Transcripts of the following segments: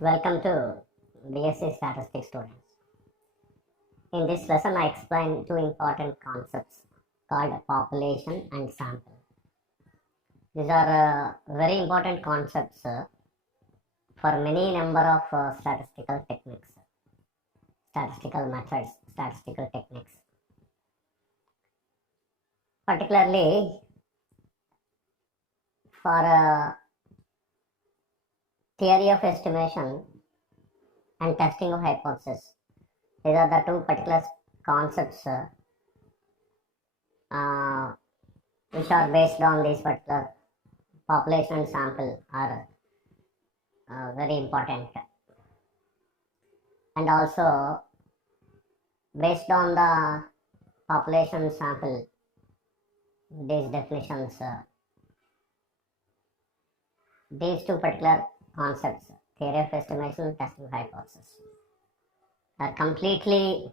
Welcome to BSc Statistics students. In this lesson, I explain two important concepts called population and sample. These are very important concepts for many number of statistical techniques, statistical methods, statistical techniques. Particularly for theory of estimation and testing of hypothesis. These are the two particular concepts which are based on this particular population and sample are very important. And also based on the population sample, these definitions, these two particular concepts, theory of estimation and testing of hypothesis, are completely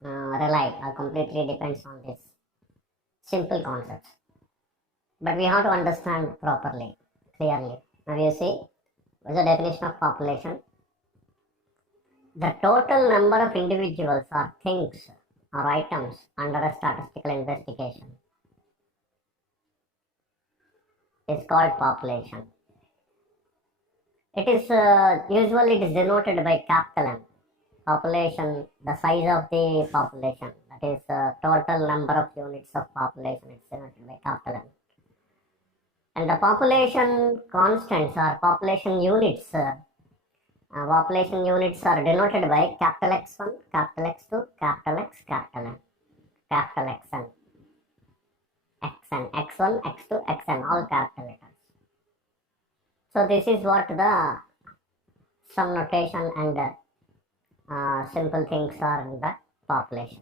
rely or completely depends on this simple concepts. But we have to understand properly, clearly. Now you see, what is the definition of population? The total number of individuals or things or items under a statistical investigation is called population. It is usually denoted by capital M. Population, the size of the population, that is total number of units of population, is denoted by capital M. And the population constants or population units are denoted by capital X1, capital X2, capital X, capital M, capital Xn, Xn, X1, X2, Xn, all capital letters. So this is what the some notation and simple things are in the population.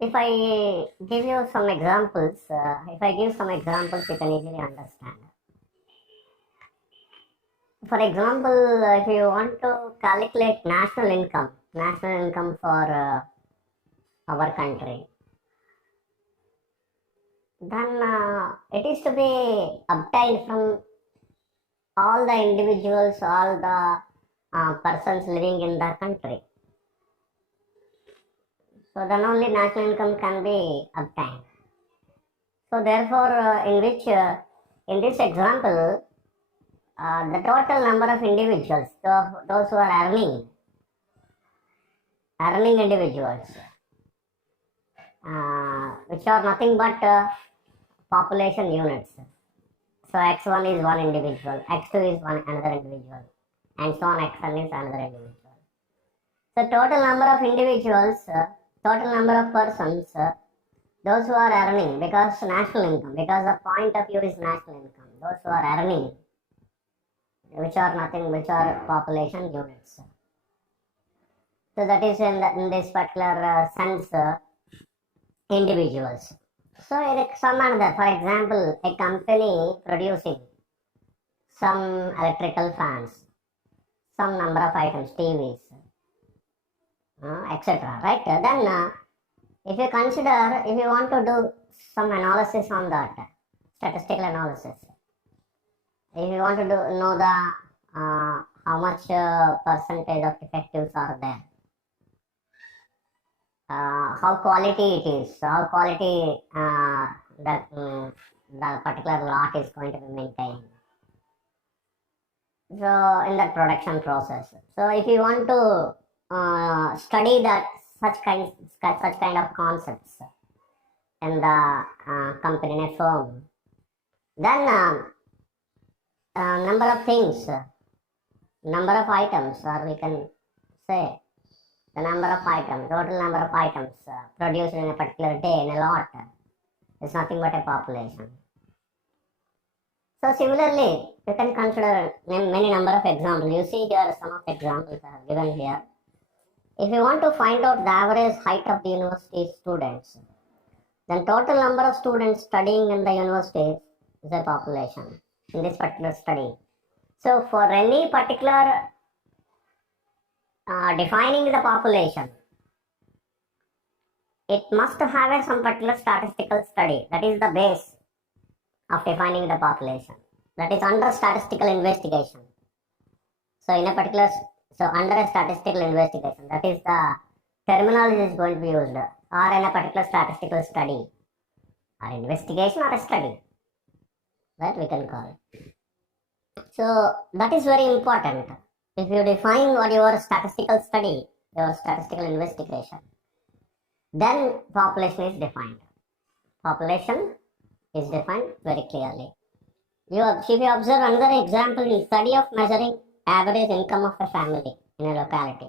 If I give you some examples, you can easily understand. For example, if you want to calculate national income for our country, then it is to be obtained from all the individuals, all the persons living in the country. So then only national income can be obtained. So therefore, in this example, the total number of individuals, those who are earning individuals, which are nothing but population units. So X1 is one individual, X2 is another individual, and so on, Xn is another individual. So total number of individuals, total number of persons, those who are earning, because national income, because the point of view is national income, those who are earning, which are population units. So that is in this particular sense, individuals. So some another, for example, a company producing some electrical fans, some number of items, TVs, etc. Right? Then if you want to do some analysis on that, statistical analysis, if you want to know the how much percentage of defectives are there, how quality it is, how quality the particular lot is going to be maintained. So in that production process. So if you want to study that such kind of concepts in the company, in a firm, then number of things, number of items, or we can say the number of items, total number of items produced in a particular day in a lot is nothing but a population. So similarly, you can consider many number of examples. You see here some of the examples I have given here. If you want to find out the average height of the university students, then total number of students studying in the university is a population in this particular study. So for any particular defining the population, it must have some particular statistical study. That is the base of defining the population. that is under statistical investigation. So in a particular, so under a statistical investigation, that is the terminology is going to be used, or in a particular statistical study, or investigation or a study, that we can call it. So that is very important. If you define what your statistical study, your statistical investigation, then population is defined. Population is defined very clearly. If you observe another example in study of measuring average income of a family in a locality.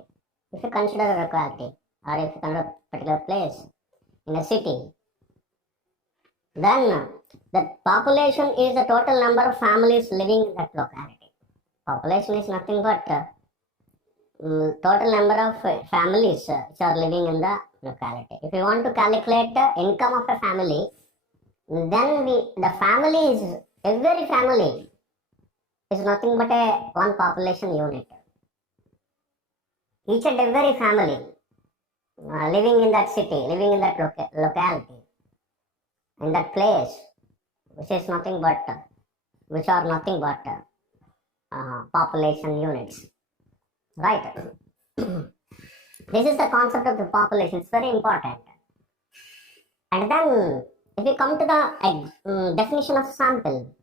If you consider a locality, or if you consider a particular place in a city, then the population is the total number of families living in that locality. Population is nothing but total number of families which are living in the locality. If you want to calculate the income of a family, then the family is, every family is nothing but a one population unit. Each and every family living in that city, living in that locality, in that place, which are nothing but population units, right? This is the concept of the population. It's very important. And then if you come to the definition of sample,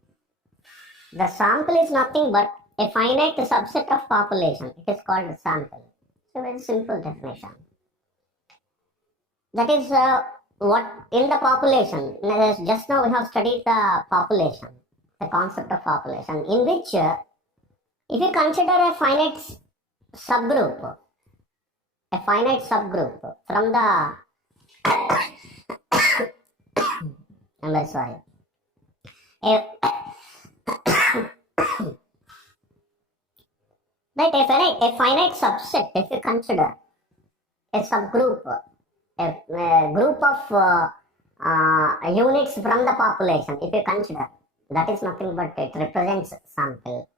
the sample is nothing but a finite subset of population. It is called a sample. It's a very simple definition. That is what in the population. Just now we have studied the population, the concept of population, in which if you consider a finite subgroup from the I'm very sorry. A finite subset, if you consider a subgroup, a group of units from the population, if you consider, that is nothing but it represents sample.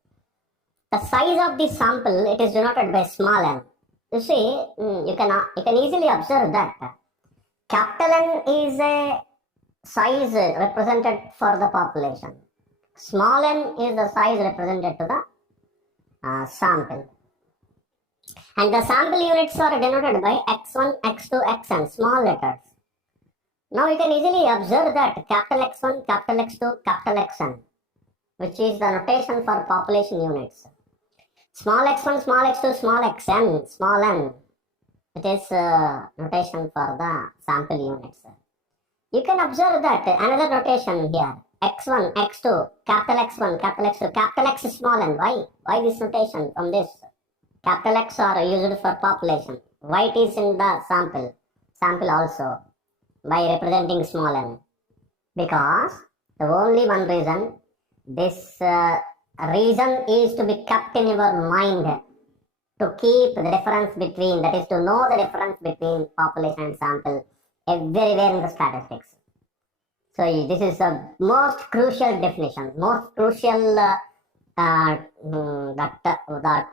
The size of this sample, it is denoted by small n. You see, you can easily observe that capital N is a size represented for the population. Small n is the size represented to the sample. And the sample units are denoted by x1, x2, xn, small letters. Now you can easily observe that capital X1, capital X2, capital Xn, which is the notation for population units. Small x1, small x2, small xn, small n, it is notation for the sample units. You can observe that another notation here, x1, x2, capital X1, capital X2, capital X small n. Why this notation from this? Capital X are used for population. Why it is in the sample also, by representing small n? Because the only one reason, this reason is to be kept in your mind, to keep the difference between, that is to know the difference between population and sample everywhere in the statistics. So this is the most crucial definition, most crucial the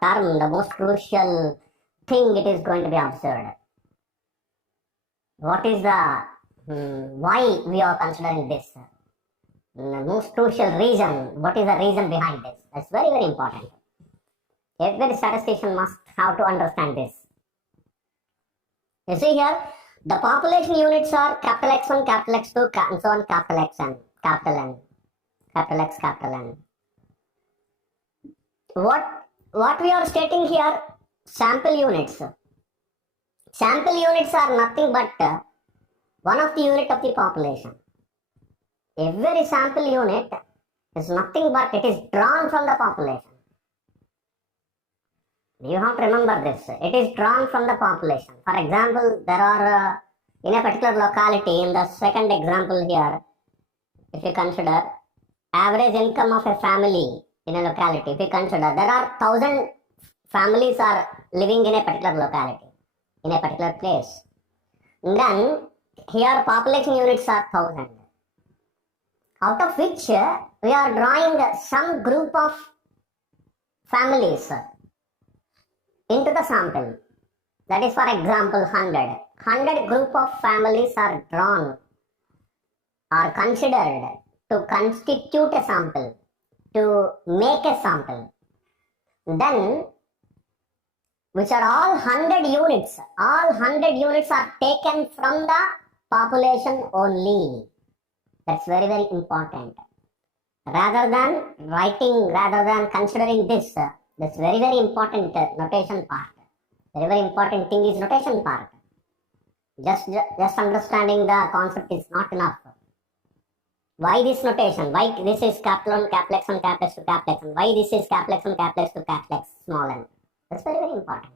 term, the most crucial thing it is going to be observed. What is the, why we are considering this? The most crucial reason, what is the reason behind this? That's very, very important. Every statistician must have to understand this. You see here, the population units are capital X1, capital X2, and so on, capital Xn, capital N, capital X, capital N. What we are stating here, sample units. Sample units are nothing but one of the unit of the population. Every sample unit is nothing but it is drawn from the population. You have to remember this. It is drawn from the population. For example, there are in a particular locality, in the second example here, if you consider average income of a family in a locality, if you consider there are 1,000 families are living in a particular locality, in a particular place. Then here population units are 1,000. Out of which we are drawing some group of families into the sample. That is, for example, 100. 100 group of families are drawn or considered to constitute a sample. to make a sample, then which are all 100 units. All 100 units are taken from the population only. That's very, very important. Rather than considering this, that's very, very important notation part. Very, very important thing is notation part. Just understanding the concept is not enough. Why this notation? Why this is capital 1, capital X1, capital X2, capital X1? Why this is capital X1, capital X2, capital X, small n? That's very, very important.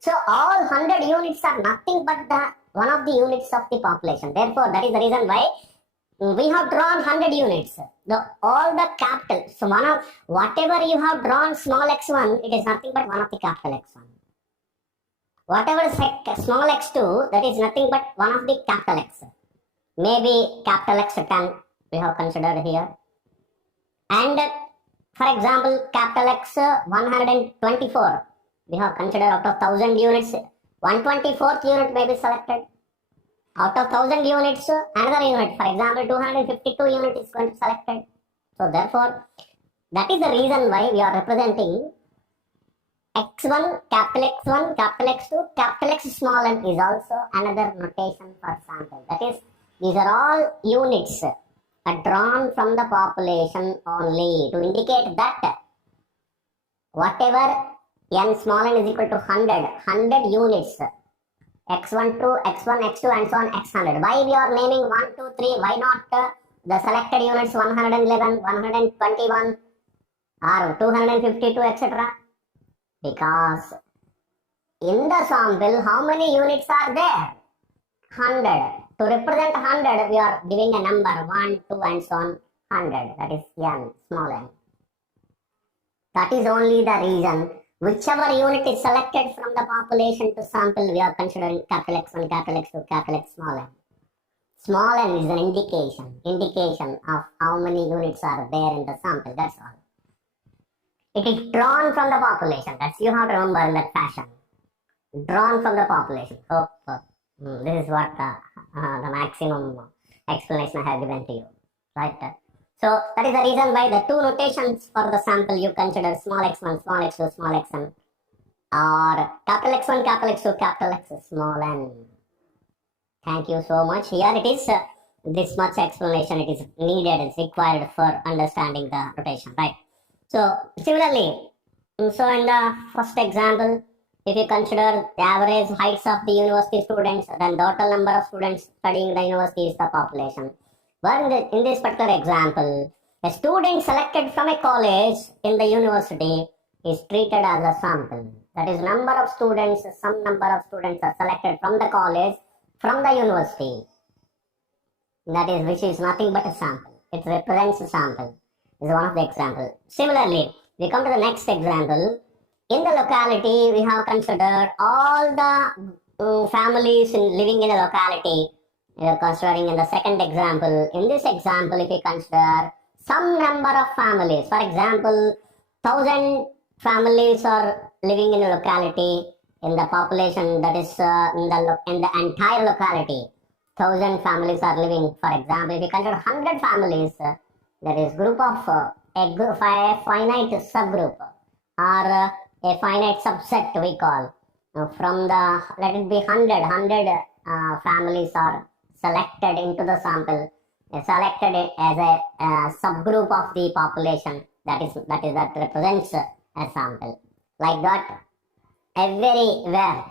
So all 100 units are nothing but one of the units of the population. Therefore, that is the reason why we have drawn 100 units. All the capital. So whatever you have drawn small x1, it is nothing but one of the capital X1. Whatever is small x2, that is nothing but one of the capital X. Maybe capital X10 we have considered here. And for example, capital X 124 we have considered out of 1000 units. 124th unit may be selected. Out of 1000 units, another unit, for example, 252 unit is going to be selected. So therefore, that is the reason why we are representing X1, capital X1, capital X2, capital X small n is also another notation for sample. That is, these are all units drawn from the population only to indicate that whatever n small n is equal to 100 units, x1 to x1, x2 and so on x100. Why we are naming 1, 2, 3? Why not the selected units 111, 121 or 252 etc.? Because in the sample, how many units are there? 100. To represent 100, we are giving a number 1, 2 and so on 100. That is n, small n. That is only the reason. Whichever unit is selected from the population to sample, we are considering capital X1, capital X2, capital X small n. Small n is an indication of how many units are there in the sample. That's all. It is drawn from the population. That's you have to remember in that fashion. Drawn from the population. This is what the maximum explanation I have given to you. Right? So that is the reason why the two notations for the sample you consider small x1, small x2, small xn, or capital X1, capital X2, capital X small n. Thank you so much. Here it is this much explanation it is needed, it's required for understanding the notation, right? So similarly, so in the first example, if you consider the average heights of the university students, then the total number of students studying the university is the population. But in this particular example, a student selected from a college in the university is treated as a sample. That is, number of students, some number of students are selected from the college, from the university. That is, which is nothing but a sample. It represents a sample. This is one of the examples. Similarly, we come to the next example. In the locality, we have considered all the families living in a locality. We are considering in the second example. In this example, if we consider some number of families, for example, 1000 families are living in a locality in the population, that is in the entire locality. 1000 families are living. For example, if we consider 100 families, that is group of a finite subgroup or a finite subset we call. From the, let it be 100 families are selected into the sample, selected as a subgroup of the population that represents a sample. Like that, everywhere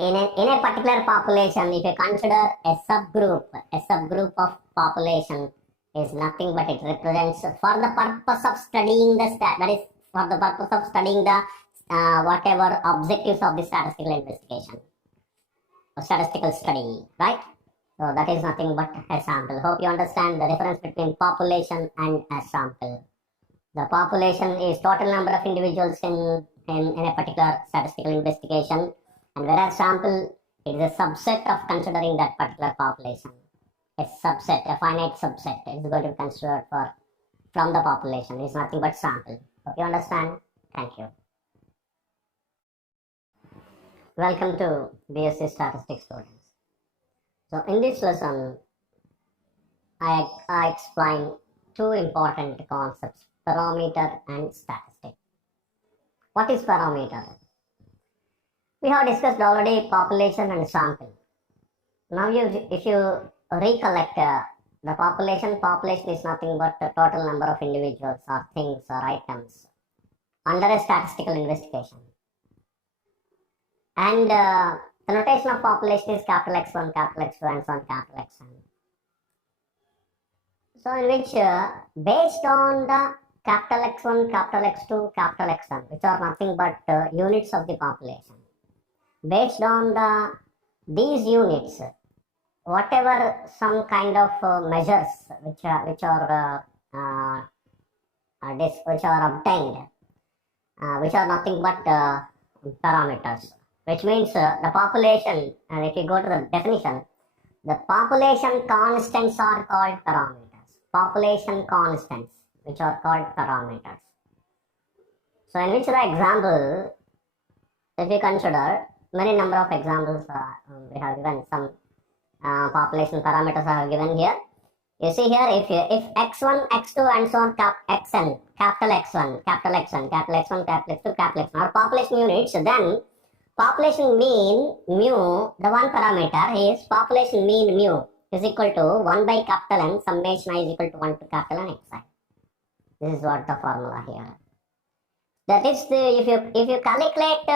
in a particular population, if you consider a subgroup of population is nothing but it represents for the purpose of studying the that is for the purpose of studying the whatever objectives of the statistical investigation or statistical study, right? So that is nothing but a sample. Hope you understand the difference between population and a sample. The population is total number of individuals in a particular statistical investigation, and whereas sample, it is a subset of considering that particular population. A subset, a finite subset is going to be considered from the population. It is nothing but sample. Hope you understand. Thank you. Welcome to BSc Statistics students. So in this lesson, I explain two important concepts, parameter and statistic. What is parameter? We have discussed already population and sample. Now if you recollect the population is nothing but the total number of individuals or things or items under a statistical investigation. And the notation of population is capital X1, capital X2 and so on, capital Xn. So in which based on the capital X1, capital X2, capital Xn, which are nothing but units of the population, based on these units, whatever some kind of measures which are obtained, which are nothing but parameters, which means the population, and if you go to the definition, the population constants are called parameters. Population constants, which are called parameters. So in which the example, if you consider, many number of examples we have given, some population parameters I have given here. You see here, if x1, x2 and so on, xn, capital X1, capital Xn, capital X1, capital X2, capital Xn are population units, then population mean mu, the one parameter is population mean mu is equal to 1 by capital N, summation I is equal to 1 to capital N xi. This is what the formula here. That is, if you calculate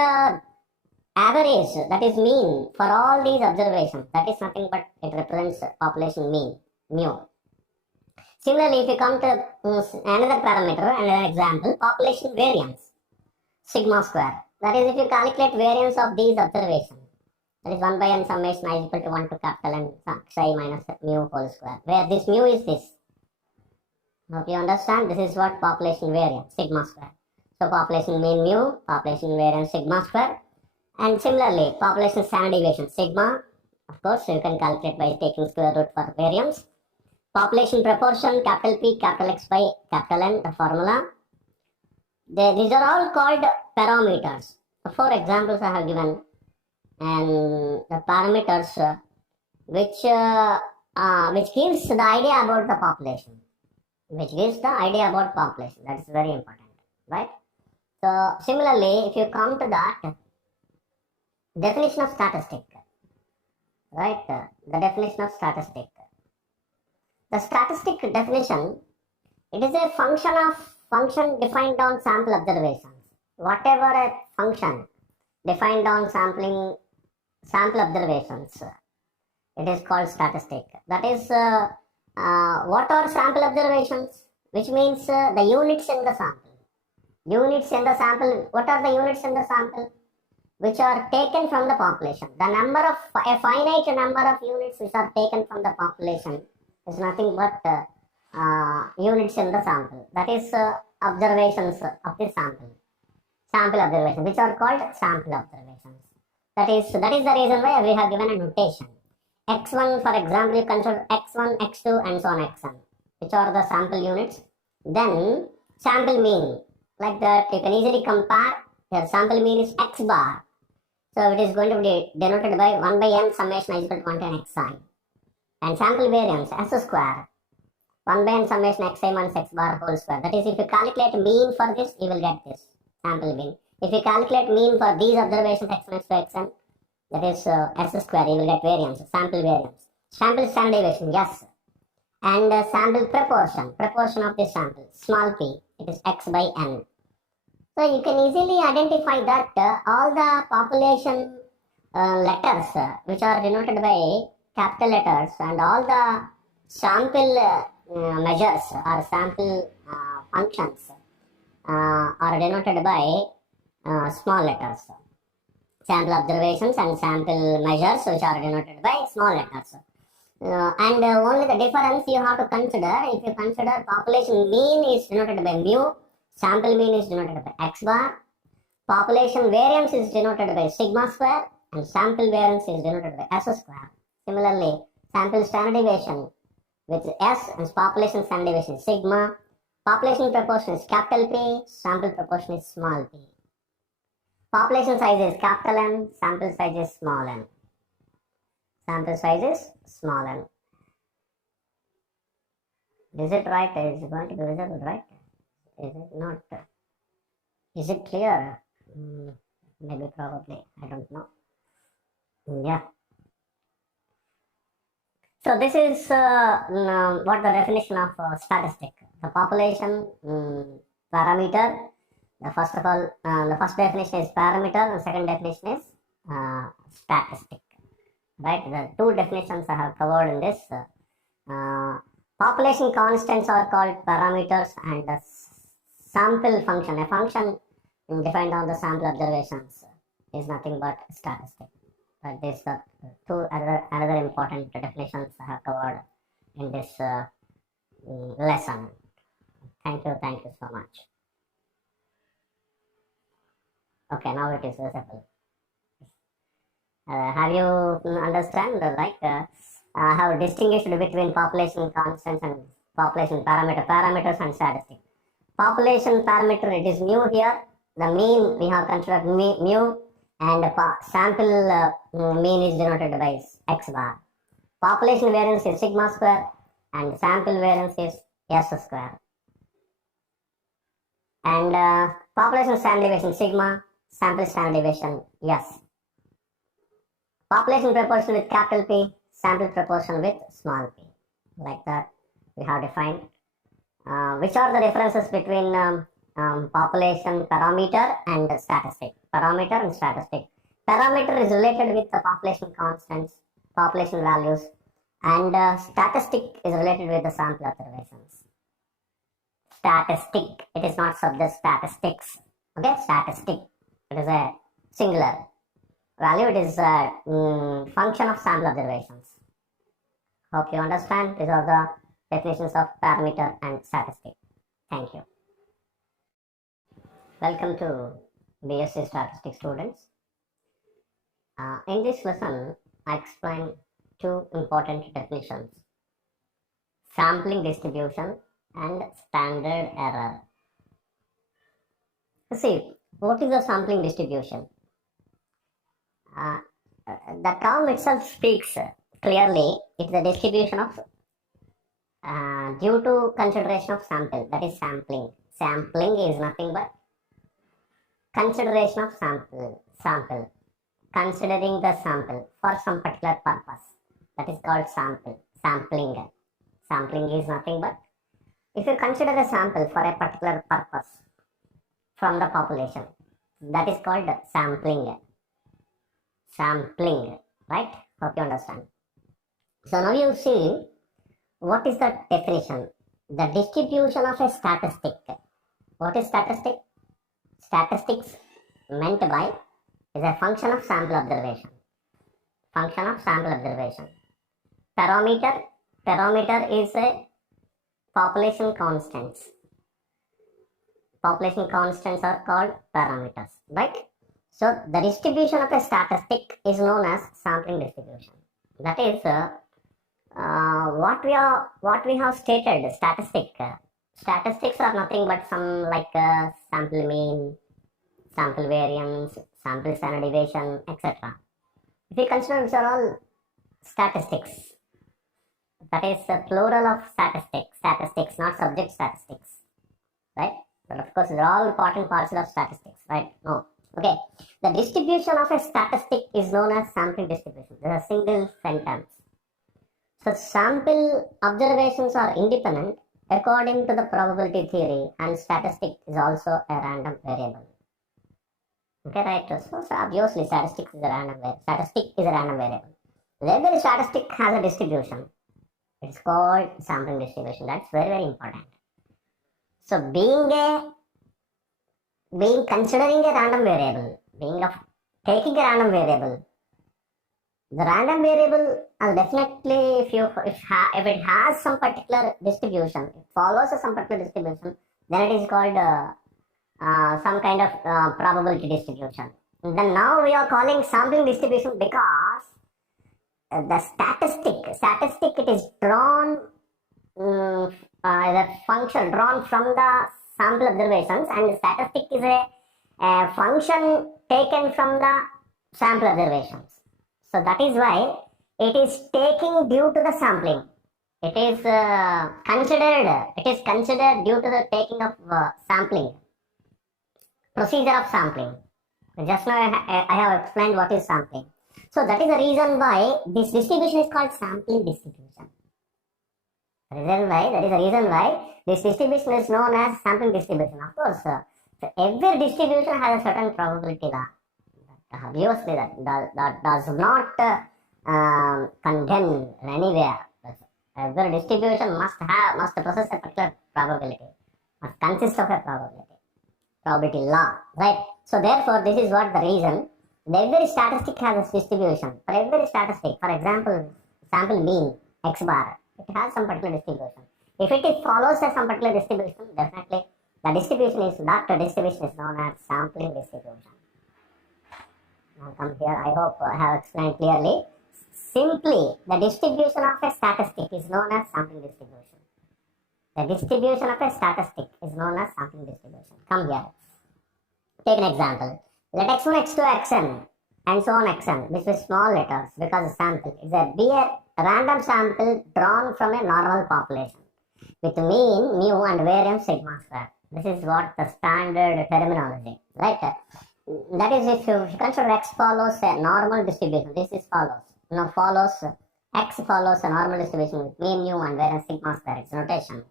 average, that is mean for all these observations, that is nothing but it represents population mean, mu. Similarly, if you come to another parameter, another example, population variance, sigma square. That is, if you calculate variance of these observations, that is 1 by n summation I is equal to 1 to capital N xi minus mu whole square, where this mu is this. Hope you understand, this is what population variance, sigma square. So population mean mu, population variance sigma square. And similarly, population standard deviation, sigma, of course, you can calculate by taking square root for variance. Population proportion, capital P, capital X by capital N, the formula. These are all called parameters. 4 examples I have given, and the parameters which gives the idea about the population. Which gives the idea about population. That is very important, right? So similarly, if you come to that, definition of statistic, right? The definition of statistic. The statistic definition, it is a function defined on sample observations. Whatever a function defined on sample observations, it is called statistic. That is, what are sample observations? Which means the units in the sample. Units in the sample, what are the units in the sample? Which are taken from the population. The number of, a finite number of units which are taken from the population is nothing but units in the sample. That is observations of the sample. Sample observations, which are called sample observations. That is the reason why we have given a notation. X1, for example, you consider X1, X2 and so on Xn, which are the sample units. Then sample mean, like that you can easily compare. Your sample mean is X bar. So it is going to be denoted by 1 by n summation I is equal to 1 to n xi. And sample variance S square, 1 by n summation xi minus x bar whole square. That is, if you calculate mean for this, you will get this sample mean. If you calculate mean for these observations x1, x2, xn, that is S square, you will get variance, sample variance. Sample standard deviation, yes. And sample proportion of this sample, small p, it is x by n. So you can easily identify that all the population letters which are denoted by capital letters and all the sample measures or sample functions are denoted by small letters. Sample observations and sample measures which are denoted by small letters. And only the difference you have to consider, if you consider population mean is denoted by mu, sample mean is denoted by x bar, population variance is denoted by sigma square, and sample variance is denoted by s square. Similarly, sample standard deviation with s and population standard deviation is sigma, population proportion is capital P, sample proportion is small p. Population size is capital N, sample size is small n. Sample size is small n. Is it right? Is it going to be visible, right? Is it not? Is it clear? Maybe, probably. I don't know. Yeah. So this is what the definition of statistic. The population parameter. The first of all, the first definition is parameter, and second definition is statistic. Right? The two definitions I have covered in this. Population constants are called parameters, and the sample function, a function defined on the sample observations, is nothing but statistic. But these are two another important definitions I have covered in this lesson. Thank you so much. Okay, now it is visible. Have you understand how distinguished between population constants and population parameters and statistics? Population parameter, it is mu here. The mean we have considered mu, and sample mean is denoted by x bar. Population variance is sigma square, and sample variance is s square. And population standard deviation sigma, sample standard deviation s. Population proportion with capital P, sample proportion with small p. Like that we have defined. Which are the differences between population parameter and statistic? Parameter and statistic. Parameter is related with the population constants, population values, and statistic is related with the sample observations. Statistic, it is not subject statistics. Okay, statistic, it is a singular value, it is a function of sample observations. Hope you understand. These are the definitions of parameter and statistic. Thank you. Welcome to BSc Statistics students. In this lesson, I explain two important definitions: sampling distribution and standard error. See, what is the sampling distribution? The term itself speaks clearly. It's the distribution of due to consideration of sample, that is sampling. Sampling is nothing but consideration of sample, considering the sample for some particular purpose. That is called sampling. Sampling is nothing but if you consider a sample for a particular purpose from the population, that is called sampling. Sampling, right? Hope you understand. So now you see, what is the definition? The distribution of a statistic. What is statistic? Statistics meant by is a function of sample observation. Function of sample observation. Parameter is a population constants. Population constants are called parameters, right? So the distribution of a statistic is known as sampling distribution. That is what we have stated. Statistics are nothing but some sample mean, sample variance, sample standard deviation, etc. If we consider these are all statistics, that is a plural of statistics, not subject statistics, right? But of course, these are all important parts of statistics, right? No. Okay. The distribution of a statistic is known as sampling distribution. There is a single sentence. So sample observations are independent according to the probability theory, and statistic is also a random variable. Okay, right? So obviously statistic is a random variable. Whenever a statistic has a distribution, it's called sampling distribution. That's very, very important. So considering a random variable, taking a random variable, the random variable definitely if it has some particular distribution, it follows some particular distribution, then it is called some kind of probability distribution. And then now we are calling sampling distribution because the statistic it is drawn the function drawn from the sample observations, and statistic is a function taken from the sample observations. So that is why it is taking due to the sampling. It is considered due to the taking of sampling, procedure of sampling. Just now I have explained what is sampling. So that is the reason why this distribution is called sampling distribution. That is the reason why this distribution is known as sampling distribution. Of course, so every distribution has a certain probability. Obviously, that does not condemn anywhere. Every distribution must possess a particular probability, must consist of a probability law, right? So therefore, this is what the reason. Every statistic has a distribution. For every statistic, for example, sample mean x bar, it has some particular distribution. If it follows some particular distribution, definitely the distribution is known as sampling distribution. Now come here. I hope I have explained clearly. Simply, the distribution of a statistic is known as sampling distribution. The distribution of a statistic is known as sampling distribution. Come here. Take an example. Let x1, x2, xn and so on xn, which is small letters because the sample is a random sample drawn from a normal population with mean, mu and variance sigma square. This is what the standard terminology, right? That is, if you consider x follows a normal distribution, this is follows. X follows a normal distribution with mean, mu and variance sigma square. It's notation.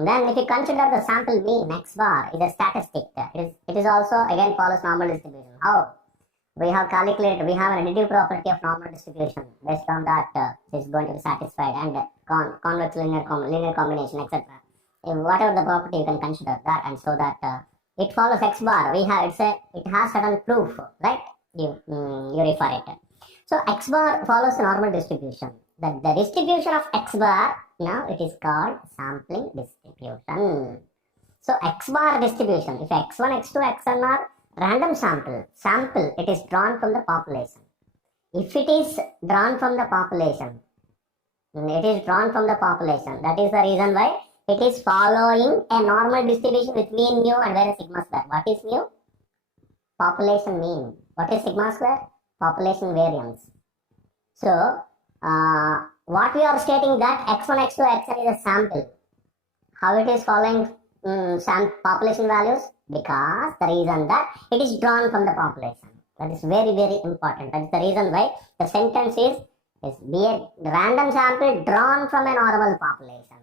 Then if you consider the sample mean x bar is a statistic, it is also again follows normal distribution. How? We have calculated, we have an additive property of normal distribution. Based on that, it is going to be satisfied, and convex linear combination, etc. Whatever the property you can consider that, and so that it follows x bar. It has certain proof, right? You refer it. So x bar follows the normal distribution. The distribution of x bar, now it is called sampling distribution. So x bar distribution, if x1, x2, xn are random sample, it is drawn from the population. If it is drawn from the population, that is the reason why it is following a normal distribution with mean, mu and variance sigma square. What is mu? Population mean. What is sigma square? Population variance. So, what we are stating that x1, x2, xn is a sample. How it is following population values? Because the reason that it is drawn from the population. That is very, very important. That is the reason why the sentence is be a random sample drawn from a normal population.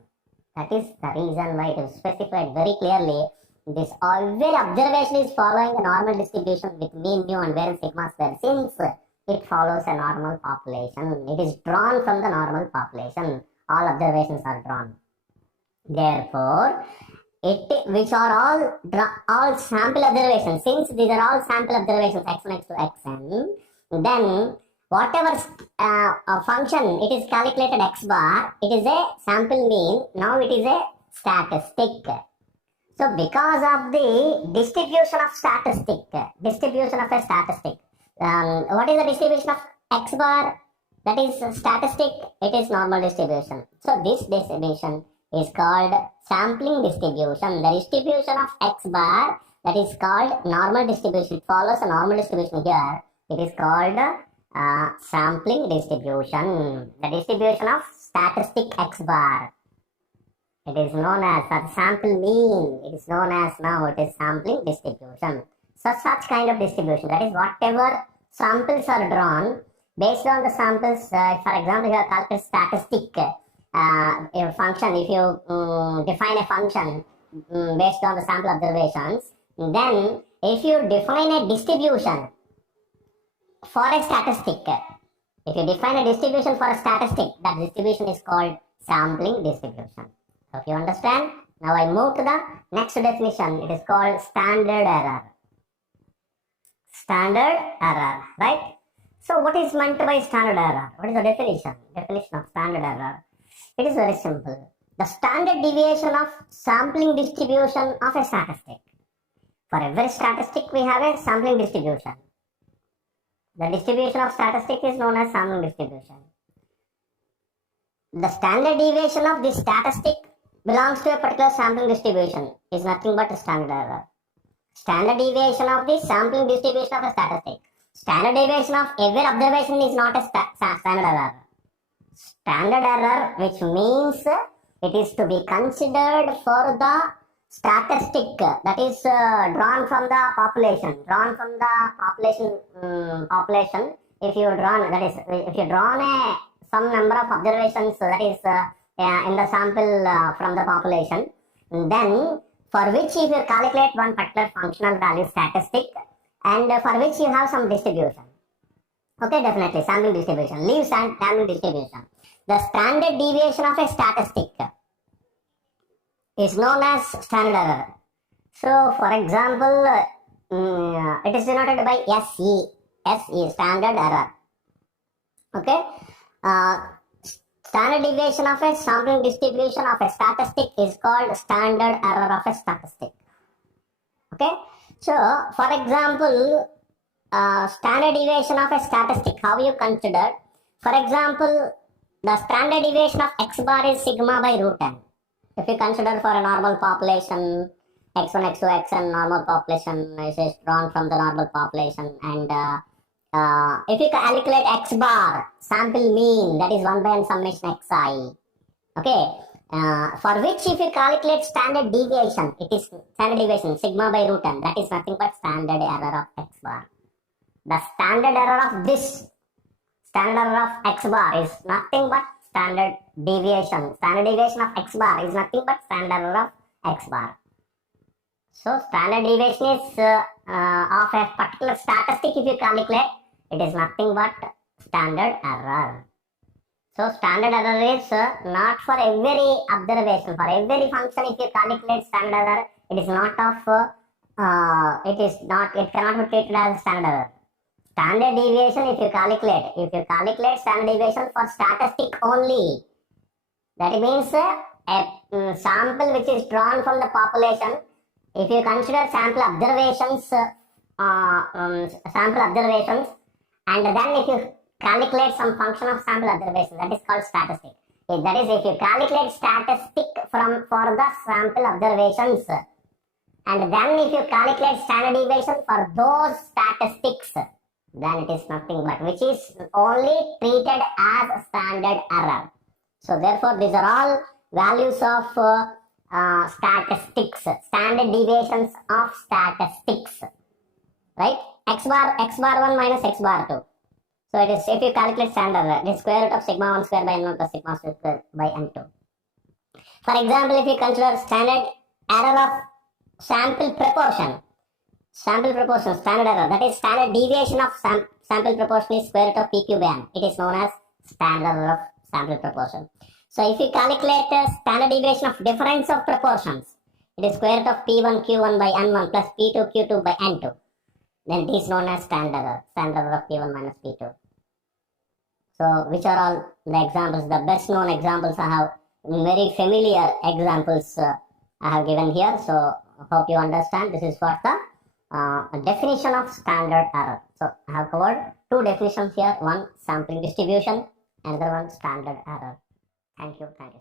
That is the reason why it is specified very clearly. This every observation is following a normal distribution with mean, mu and variance sigma square, since it follows a normal population. It is drawn from the normal population. All observations are drawn. Therefore, which are all sample observations. Since these are all sample observations, x1, x2, xn, then whatever function it is calculated x bar, it is a sample mean. Now it is a statistic. So because of the distribution of a statistic, what is the distribution of x bar? That is statistic, it is normal distribution. So this distribution is called sampling distribution. The distribution of x bar, that is called normal distribution. It follows a normal distribution here. It is called sampling distribution. The distribution of statistic x bar. It is known as sample mean. It is known as now it is sampling distribution. So such kind of distribution, that is whatever samples are drawn based on the samples. For example, you have calculated statistic a function. If you define a function based on the sample observations, then if you define a distribution for a statistic, if you define a distribution for a statistic, that distribution is called sampling distribution. So if you understand, now I move to the next definition. It is called standard error. Standard error, right? So what is meant by standard error? What is the definition? Definition of standard error. It is very simple. The standard deviation of sampling distribution of a statistic. For every statistic, we have a sampling distribution. The distribution of statistic is known as sampling distribution. The standard deviation of this statistic belongs to a particular sampling distribution is nothing but a standard error. Standard deviation of the sampling distribution of a statistic. Standard deviation of every observation is not a standard error. Standard error, which means it is to be considered for the statistic that is drawn from the population. Population. If you drawn some number of observations that is in the sample from the population, then for which if you calculate one particular functional value statistic, and for which you have some distribution. Okay, definitely sample distribution, leave sample distribution. The standard deviation of a statistic is known as standard error. So, for example, it is denoted by SE, standard error. Okay, standard deviation of a sampling distribution of a statistic is called standard error of a statistic. Okay, so for example, standard deviation of a statistic, how you consider? For example, the standard deviation of x bar is sigma by root n. If you consider for a normal population, x1, x2, xn, normal population is drawn from the normal population, and if you calculate x bar, sample mean, that is 1 by n summation xi. Okay, for which if you calculate standard deviation, it is standard deviation sigma by root n, that is nothing but standard error of x bar. The standard error of this standard error of x bar is nothing but standard deviation. Standard deviation of x bar is nothing but standard error of x bar. So standard deviation is of a particular statistic. If you calculate, it is nothing but standard error. So standard error is not for every observation, for every function. If you calculate standard error, it is not of it cannot be treated as standard error. Standard deviation, if you calculate standard deviation for statistic only, that means a sample which is drawn from the population. If you consider sample observations, and then if you calculate some function of sample observation, that is called statistic. That is, if you calculate statistic for the sample observations, and then if you calculate standard deviation for those statistics, then it is nothing but which is only treated as standard error. So therefore, these are all values of statistics, standard deviations of statistics, right? X bar 1 minus x bar 2. So it is, if you calculate standard error, it is square root of sigma 1 square by n1 plus sigma square by n2. For example, if you consider standard error of sample proportion, standard error, that is standard deviation of sample proportion is square root of p cube by n. It is known as standard error of sample proportion. So if you calculate standard deviation of difference of proportions, it is square root of p1 q1 by n1 plus p2 q2 by n2. Then it is known as standard error of p1 minus p2. So which are all the examples, the best known examples I have, very familiar examples I have given here. So hope you understand. This is what the definition of standard error. So I have covered two definitions here, one sampling distribution, another one standard error. Thank you so much.